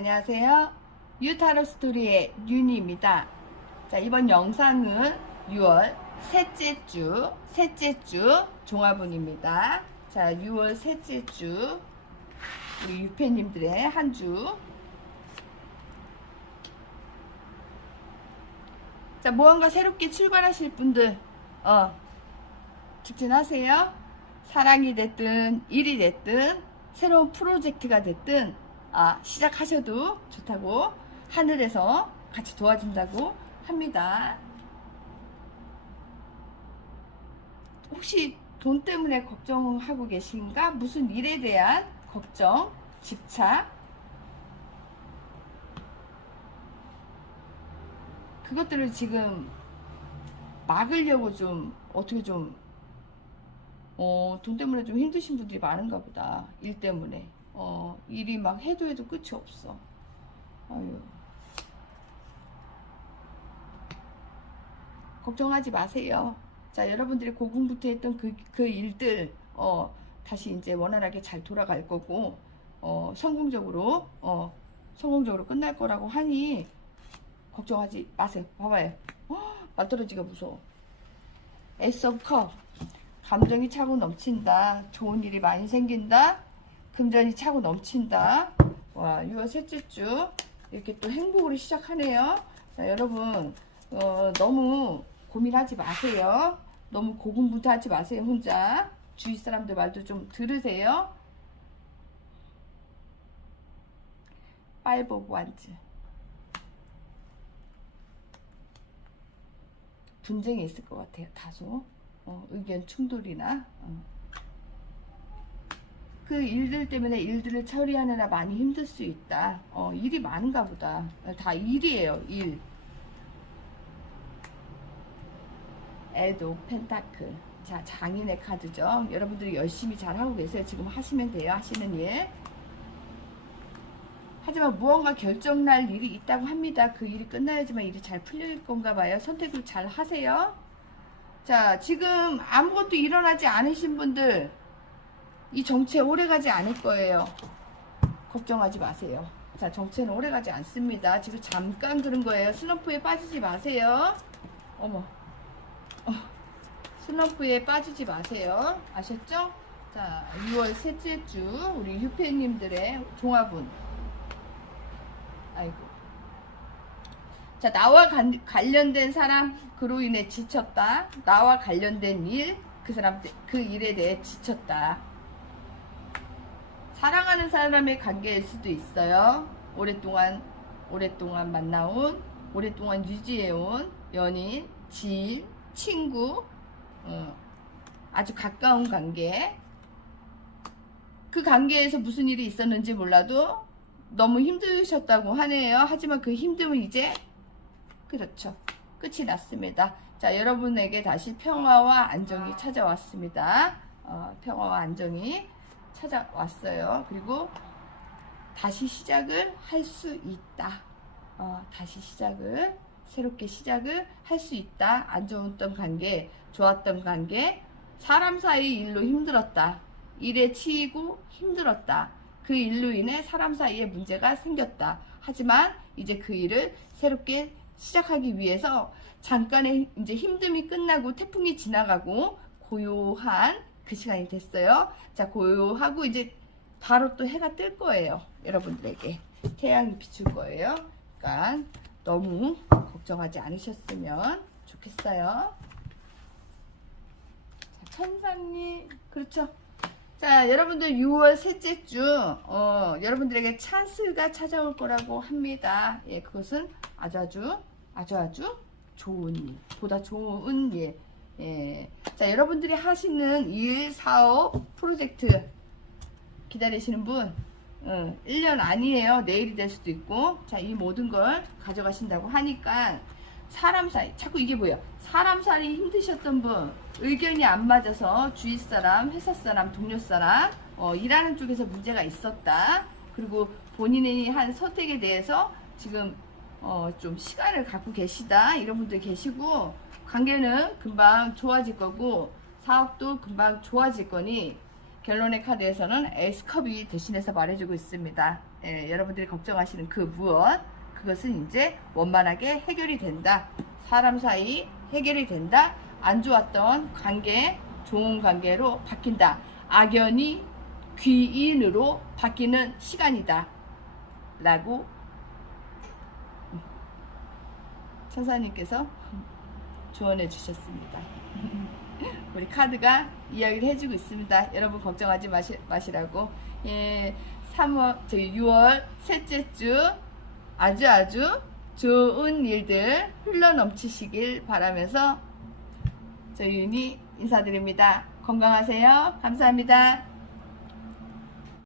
안녕하세요. 유타로 스토리의 윤희입니다. 자, 이번 영상은 6월 셋째 주, 셋째 주 종합운입니다. 자, 6월 셋째 주, 우리 유패님들의 한 주. 자, 무언가 새롭게 출발하실 분들, 어, 직진하세요. 사랑이 됐든, 일이 됐든, 새로운 프로젝트가 됐든, 아, 시작하셔도 좋다고 하늘에서 같이 도와준다고 합니다. 혹시 돈 때문에 걱정하고 계신가? 무슨 일에 대한 걱정, 집착, 그것들을 지금 막으려고 좀 어떻게 좀 어, 돈 때문에 좀 힘드신 분들이 많은가 보다. 일 때문에. 어, 일이 막 해도 해도 끝이 없어. 아유. 걱정하지 마세요. 자, 여러분들이 고군부터 했던 그, 그 일들, 어, 다시 이제 원활하게 잘 돌아갈 거고, 어, 성공적으로, 어, 성공적으로 끝날 거라고 하니, 걱정하지 마세요. 봐봐요. 어, 맞떨어지가 무서워. 오브 컵. 감정이 차고 넘친다. 좋은 일이 많이 생긴다. 금전이 차고 넘친다. 와, 6월 셋째 주 이렇게 또 행복으로 시작하네요. 자, 여러분 어, 너무 고민하지 마세요. 너무 고군분투하지 마세요. 혼자 주위 사람들 말도 좀 들으세요. 오브 완즈 분쟁이 있을 것 같아요. 다소 어, 의견 충돌이나 어. 그 일들 때문에 일들을 처리하느라 많이 힘들 수 있다. 어, 일이 많은가 보다. 다 일이에요, 일. 에도 펜타클. 자, 장인의 카드죠. 여러분들이 열심히 잘 하고 계세요. 지금 하시면 돼요. 하시는 일. 하지만 무언가 결정날 일이 있다고 합니다. 그 일이 끝나야지만 일이 잘 풀릴 건가 봐요. 선택을 잘 하세요. 자, 지금 아무것도 일어나지 않으신 분들, 이 정체 오래 가지 않을 거예요. 걱정하지 마세요. 자, 정체는 오래 가지 않습니다. 지금 잠깐 그런 거예요. 슬럼프에 빠지지 마세요. 어머. 어, 슬럼프에 빠지지 마세요. 아셨죠? 자, 6월 셋째 주 우리 유패님들의 종합운. 아이고. 자, 나와 관, 관련된 사람, 그로 인해 지쳤다. 나와 관련된 일, 그 사람, 그 일에 대해 지쳤다. 사랑하는 사람의 관계일 수도 있어요. 오랫동안, 오랫동안 만나온, 오랫동안 유지해온 연인, 지인, 친구, 어, 아주 가까운 관계. 그 관계에서 무슨 일이 있었는지 몰라도 너무 힘드셨다고 하네요. 하지만 그 힘듦은 이제 그렇죠. 끝이 났습니다. 자, 여러분에게 다시 평화와 안정이 찾아왔습니다. 어, 평화와 안정이 찾아왔어요. 그리고 다시 시작을 할 수 있다. 어, 다시 시작을 새롭게 시작을 할 수 있다. 안 좋았던 관계, 좋았던 관계, 사람 사이 일로 힘들었다. 일에 치이고 힘들었다. 그 일로 인해 사람 사이에 문제가 생겼다. 하지만 이제 그 일을 새롭게 시작하기 위해서 잠깐의 이제 힘듦이 끝나고 태풍이 지나가고 고요한 그 시간이 됐어요. 자, 고요하고 이제 바로 또 해가 뜰 거예요. 여러분들에게. 태양이 비출 거예요. 그러니까 너무 걱정하지 않으셨으면 좋겠어요. 자, 천사님, 그렇죠. 자, 여러분들 6월 셋째 주, 어, 여러분들에게 찬스가 찾아올 거라고 합니다. 예, 그것은 아주 아주, 아주 아주 좋은 일, 보다 좋은 일. 예. 자, 여러분들이 하시는 일, 사업, 프로젝트 기다리시는 분, 응, 1년 아니에요. 내일이 될 수도 있고. 자, 이 모든 걸 가져가신다고 하니까 사람 사이, 자꾸 이게 뭐야? 사람 사이 힘드셨던 분, 의견이 안 맞아서 주위 사람, 회사 사람, 동료 사람, 어, 일하는 쪽에서 문제가 있었다. 그리고 본인이 한 선택에 대해서 지금 어, 좀 시간을 갖고 계시다. 이런 분들 계시고, 관계는 금방 좋아질 거고, 사업도 금방 좋아질 거니, 결론의 카드에서는 에이스컵이 대신해서 말해주고 있습니다. 예, 여러분들이 걱정하시는 그 무엇 그것은 이제 원만하게 해결이 된다. 사람 사이 해결이 된다. 안 좋았던 관계 좋은 관계로 바뀐다. 악연이 귀인으로 바뀌는 시간이다. 라고 천사님께서 조언해 주셨습니다. 우리 카드가 이야기를 해주고 있습니다. 여러분 걱정하지 마시, 마시라고. 예, 3월, 저희 6월 셋째 주 아주 아주 좋은 일들 흘러 넘치시길 바라면서 저희 윤이 인사드립니다. 건강하세요. 감사합니다.